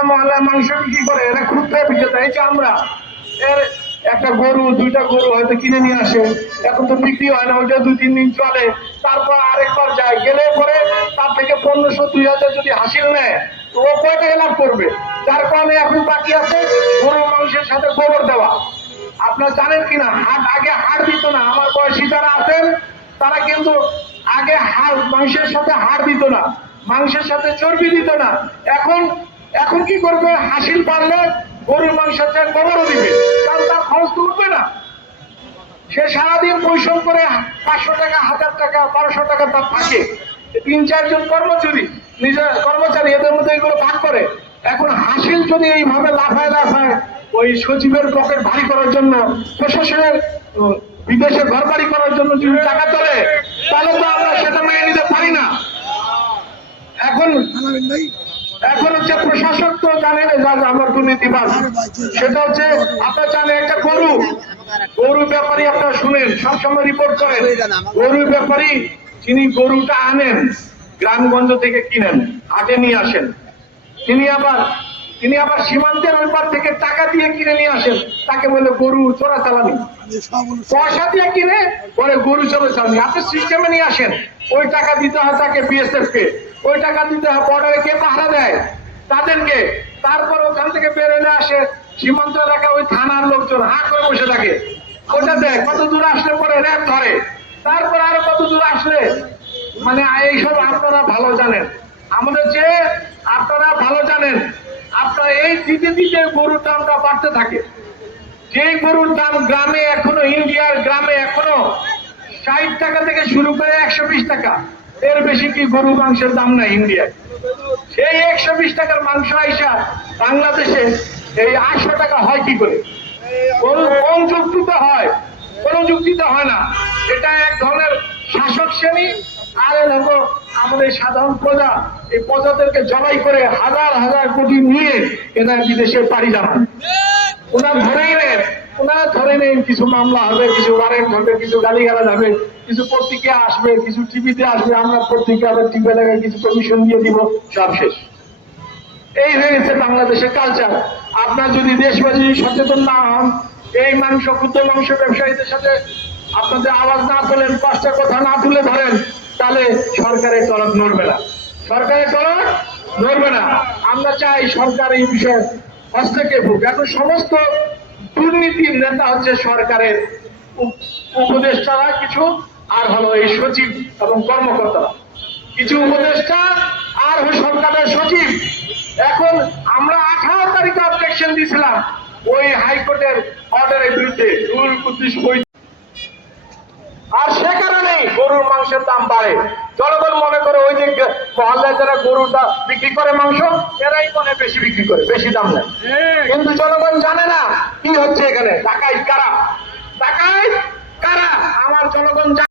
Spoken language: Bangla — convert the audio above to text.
পাড়া মহল্লায় মাংস বিক্রি করে, এরা ক্ষুদ্র বিক্রেতা। এই যে আমরা এর একটা গরু দুইটা গরু হয়তো কিনে নিয়ে আসে, এখন তো বিক্রি হয় না, ওইটা 2-3 দিন চলে, তারপর আরেকবার যায়, গেলে পরে তার থেকে 1500-2000 যদি হাসিল নেয় তো ও কয় টাকা লাভ করবে? যার কারণে এখন বাকি আছে গরুর মাংসের সাথে গোবর দেওয়া। আপনারা জানেন কিনা, আগে হাড় দিত না। আমার বয়সী যারা আছেন তারা কিন্তু আগে মাংসের সাথে হাড় দিত না, মাংসের সাথে চর্বি দিত না। এখন এখন কি করবে? হাসিল পারলে গরুর মাংসের সাথে গোবরও দিবে, কারণ তার খরচ তো উঠবে না। সে সারাদিন পরিশ্রম করে 500 টাকা, 1000 টাকা, 1200 টাকা তার থাকে। 3-4 জন কর্মচারী এদের মধ্যে এগুলো ভাগ করে। এখন হাসিল যদি এইভাবে লাফায় ওই সচিবের পকেট ভারী করার জন্য, প্রশাসনের বিদেশে ঘর বাড়ি করার জন্য যদি টাকা তোলে, তাহলে তো আমরা সেটা মেনে নিতে পারি না। এখন হচ্ছে প্রশাসক তো জানেন আমার দুর্নীতিবাদ। সেটা হচ্ছে আপনার জানেন একটা গরু ব্যাপারী, আপনারা শুনেন, সবসময় রিপোর্ট করেন, গরু ব্যাপারী যিনি গরুটা আনেন গ্রামগঞ্জ থেকে কিনেন, হাটে নিয়ে আসেন, তিনি আবার সীমান্তের ওই পার থেকে টাকা দিয়ে কিনে নিয়ে আসেন, তাকে বলে গরু চোরাচালানি। পয়সা দিয়ে কিনে পরে গরু চোরাচালানি। আপনি সিস্টেমে নিয়ে আসেন, ওই টাকা দিতে হয় তাকে বিএসএফ কে, ওই টাকা দিতে হয় বর্ডারে কে পাহারা দেয় তাদেরকে, তারপর ওখান থেকে বেরোলে আসে সীমান্ত এলাকা, ওই থানার লোকজন হাঁ করে বসে থাকে, ওটা দেয় কত দূর আসলে পরে র্যাব ধরে, তারপর আরো কত দূর আসলে, মানে এইসব আপনারা ভালো জানেন, আমাদের যে আপনারা ভালো জানেন। আপনারা এই দিতে গরুর দামটা বাড়তে থাকে। যে গরুর দাম গ্রামে এখনো, ইন্ডিয়ার গ্রামে এখনো 60 টাকা থেকে শুরু করে 120 টাকা, এর বেশি কি গরু মাংসের দাম নাই ইন্ডিয়ায়। সেই 120 টাকার মাংস আইসা বাংলাদেশে এই 800 টাকা হয় কি করে? কোন যুক্তিতে হয়? কোন যুক্তিতে হয় না। এটা এক ধরনের শাসক শ্রেণী, আর হলো আমাদের সাধারণ প্রজা, এই প্রজাদেরকে জবাই করে হাজার হাজার কোটি নিয়ে এরা বিদেশে পাড়ি জানান। ওনারা ধরে নেন, কিছু মামলা হবে, কিছু ওয়ারেন্ট হবে, কিছু গালিগালাজ হবে, কিছু পত্রিকা আসবে, কিছু টিভিতে আসবে, আমরা পত্রিকা আবার টিভি জায়গায় কিছু কমিশন দিয়ে দিব, সব শেষ। এই হয়ে গেছে বাংলাদেশের কালচার। আপনার যদি দেশবাসী সচেতন না হন, এই ক্ষুদ্র মাংস ব্যবসায়ীদের সাথে আপনাদের আওয়াজ না তোলেন, পাঁচটা কথা না তুলে ধরেন, তাহলে সরকারের তরফ নড়বে না, আমরা চাই সরকার এই বিষয়ে হস্তক্ষেপ হোক। এখন সমস্ত দুর্নীতির নেতা হচ্ছে সরকারের উপদেষ্টারা কিছু, আর হলো এই সচিব এবং কর্মকর্তারা কিছু, উপদেষ্টা আর সরকারের সচিব। এখন আমরা 18 তারিখে অবজেকশন দিয়েছিলাম ওই হাইকোর্টের অর্ডারের বিরুদ্ধে, রুল 25 বই, আর সে কারণে গরুর মাংসের দাম বাড়ে। জনগণ মনে করে ওই যে মহল্লায় যারা গরুটা বিক্রি করে মাংস, এরাই মনে বেশি বিক্রি করে, বেশি দাম নেয়। কিন্তু জনগণ জানে না কি হচ্ছে এখানে। ডাকাইত কারা আমার জনগণ জানে।